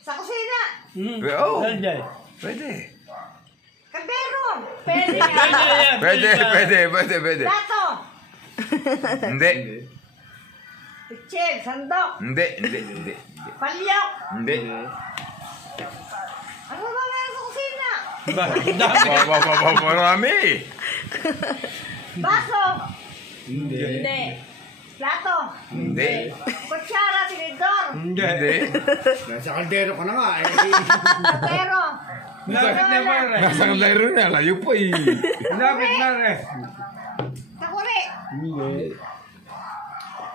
Sa kusina. Oo. Pwede. Pwede. Kaldero. Pwede. Plato. Hindi. Pichel. Sandok. Hindi. Palyok. Hindi. Ano ba meron sa kusina? Marami. Baso. Hindi. Plato. Hindi. Kutsara. Tinidor. Hindi. Nasa kaldero ka na nga eh. Kaldero. Lapit na pare. Nasa kaldero na. Layo po eh. Lapit pare. Takuri. Hindi.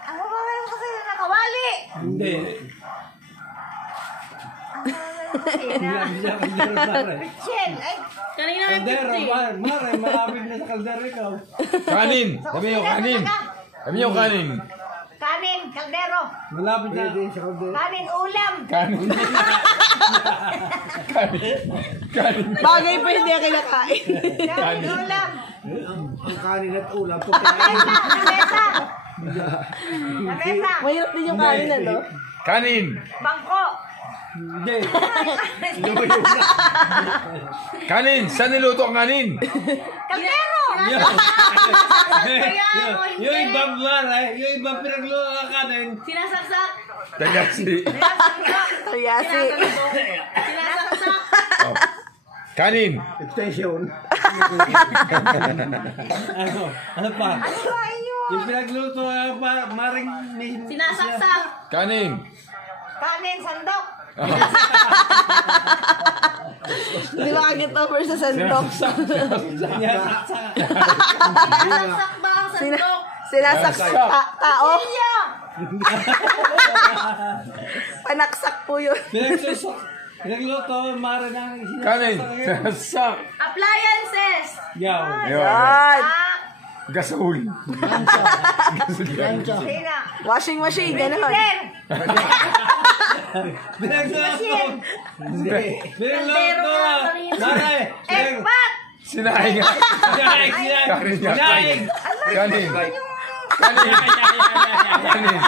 Ano ba meron sa kusina? Kawali. Hindi. Pichel. Ay. Kanina may Kaldero, mare, malapit na sa kaldero ikaw. Kanin. Sa Sabi niyo kusina kanin. talaga. Sabi niyo kanin. Kanin. Kaldero. Malapit na. Pwede sa kaldero. Kanin ulam. Kanin. Kanin. Bagay pa hindi kinakain. Kanin ulam. Ang kanin at ulam. Lamesa. Lamesa. Mahirap din yung kanin ano? Kanin. Bangko. Hindi. Kanin. Saan niluto ang kanin? Kaldero. Yung ibang mare, yung ibang pinagluto ng kanin. Sinasaksak. Tagasi. Kayasi. Sinasaksak. Kanin. Extension. Ano pa? Ano ba yun? Yung pinagluto maring Sinasaksak. Kanin. Kanin, sandok. Di ba kagit over sa sandok? Sinasaksak. Sinasaksak ba ang sandok? Sinasaksak tao? Iyo. Panaksak po yun. Pinagluto mare ng Kanin. Sak. Appliances. Yaw. Yan. Gasol. Sina. Washing machine, gano'n. Peter. Pinagluto. Pinagluto. Mare. Ekpat. Sinaing. Sinaing. Kanin. Sinaing. Kanin. Kanin.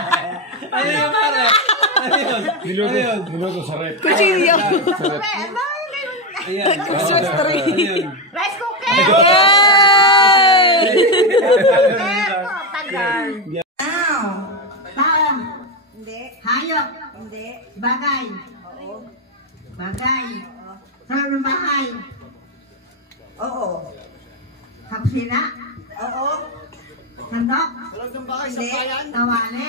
Ano yung mare? Ano yun? Niluto sa rep. Kuchilyo. Ayan. Christmas tree. Rice cooker. Yay! Tagal. Tao. Hindi. Hayop. Hindi. Bagay. Oo. Bagay. Sa loob ng bahay. Oo. Sa kusina. Oo. Sandok. Sa loob ng bahay, sa bayan. Tawali.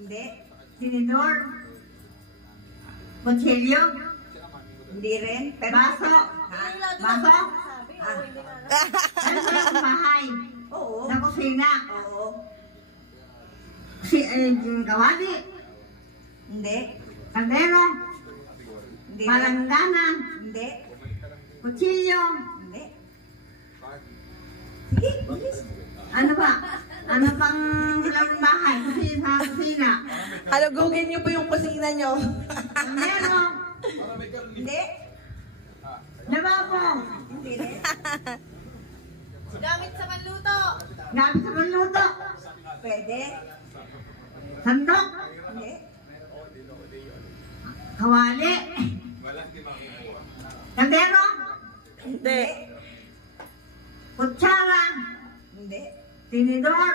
Hindi. Tinidor. Kutsilyo. Hindi rin. Baso. Baso. Ano sa loob ng bahay? Oo. Sa kusina. Oo. Kawali. Hindi. Kaldero. Hindi. Palanggana. Hindi. Kutsilyo. Hindi. Sige, bilis. Ano ba? Ano pang silang bahay? Kusina, kusina. Halugugin niyo po yung kusina niyo. Kaldero. Hindi. Lababo. Hindi rin. Gamit sa panluto. Gamit sa panluto. Pwede. Sandok. Hindi. Kawali. Kaldero. Hindi. Kutsara. Hindi. Tinidor.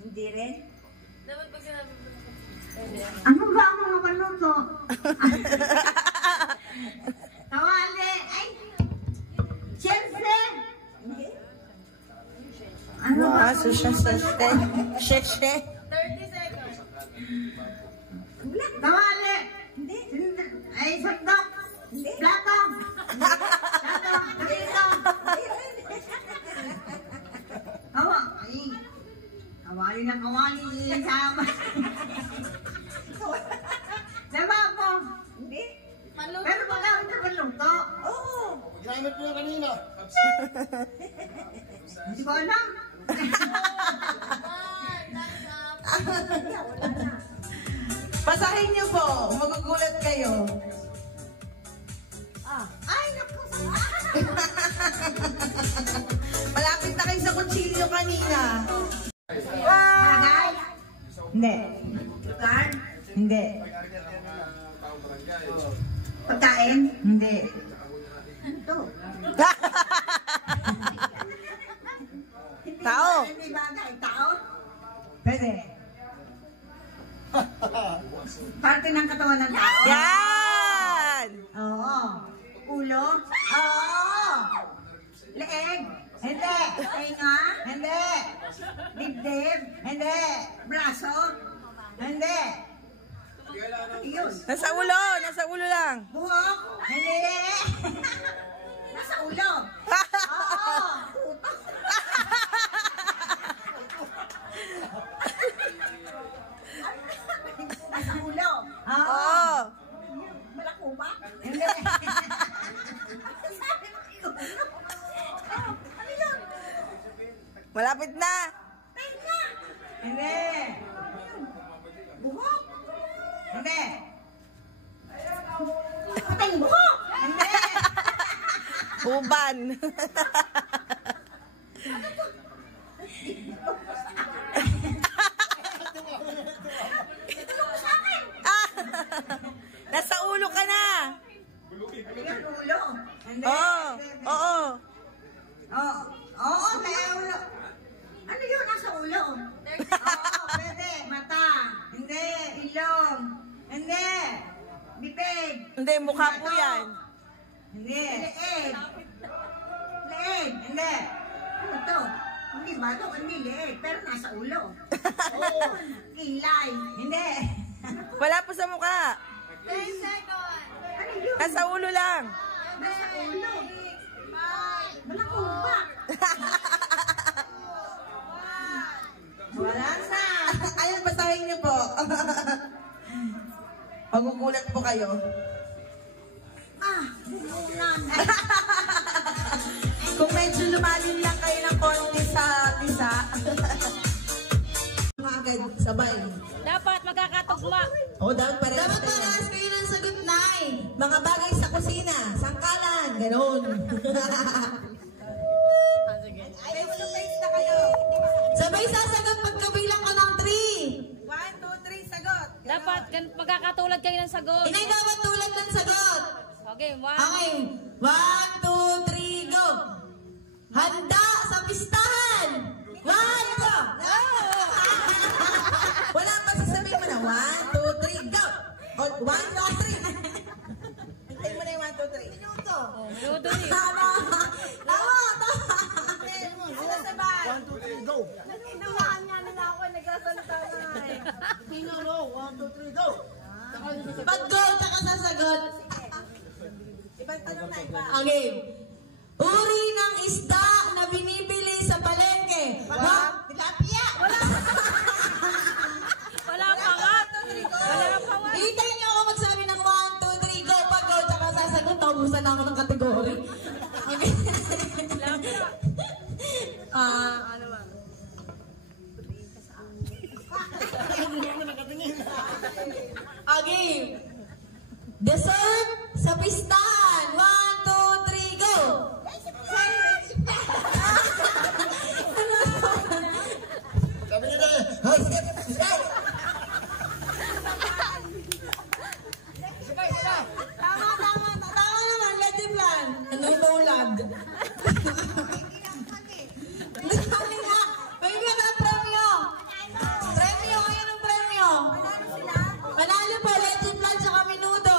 Hindi rin. Dapat pag sinabi mo Ano ba ang mga paluto? Kawali. Ay. Siyempre. Hindi. Ano ba? Sheshe. 30 seconds. Kawali. Hindi. Ay, sandok. Hindi. Plato. Plato. Dito. Kawali. Kawali ng kawali. Sama. Lababo. Hindi. Panluto. Pero pagkakit sa paluto. Oo. Gamit mo na kanina. Hindi ko alam. Basahin niyo po. Magugulat kayo. Ay, naku. Malapit na kayo sa kutsilyo kanina. Bagay? Hindi. Lugar? Hindi. Pagkain? Hindi. Ano to? Tao. Hindi bagay. Tao? Pwede. Parte ng katawan ng tao? Yan! Oo. Ulo? Oo. Leeg? Hindi. Tenga? Hindi. Dibdib? Hindi. Braso? Hindi. Yun. Nasa ulo lang. Buhok? Hindi. Nasa ulo? Oo. Nasa ulo? Oo. Malakuba? Hindi. Sabi mo yun. Ano yun? Malapit na. Tenga? Hindi. Buhok? Hindi. Patay yung buhok? Hindi. Uban. Nasa ulo ka na. Yung ulo? Hindi. Oo. Oo. Oo. Oo, kaya ulo. Ano yun? Nasa ulo? Oo, pwede. Mata. Hindi. Ilong. Hindi. Bibig. Hindi, mukha po yan. Hindi. Leeg. Leeg. Hindi. Ano to? Hindi ba ito? Hindi leeg. Pero nasa ulo. Oo. Kilay. Hindi. Wala po sa mukha. 10 seconds. Ano yun? Nasa ulo lang. Nasa ulo. Malakuba. Wala na. Ayun, basahin niyo po. Magugulat po kayo. Bumulan. Kung medyo lumalim lang kayo ng konti sa tisa. Agad, sabay. Dapat magkakatugma. O, dapat parehas kayo ng sagot, Nay. Mga bagay sa kusina, sangkalan, gano'n. Face-to-face na kayo. Sabay sasagot pagkabilang ka ng 3. 1, 2, 3, sagot. Dapat magkakatulad kayo ng sagot. Inay dapat tulad ng sagot. Okay, 1. Okay. 1, 2, 3, go. Handa sa pistahan. 1, go. Wala pa sasabihin mo na. 1, 2, 3, go. 1, 2, 3. Hintayin mo na yung 1, 2, 3. Minuto. Minuto eh. Tama. Tama. Ano sabay? 1, 2, 3, go! Inuhaan nga nila ako. Nagsasalita na eh. Pinuno, 1, 2, 3, go! Pag go, tsaka sasagot. Ibang tanong na iba. Okay. Uri ng isda na binibili sa palengke. Tilapia. Wala pa nga. Wala pa nga. Hintayin niyo ako magsabi ng 1, 2, 3, go. Pag go, tsaka sasagot. Taubusan ako ng kategory. Okay. Ano ba? Okay. Dessert sa pistahan. 1, 2, 3, go! Sabi nila, Tama naman, legend plan. Ano bulag? Sabi nga, may mga premyo. Premyo, ngayon ang premyo. Manalo po, legend plan sa minuto.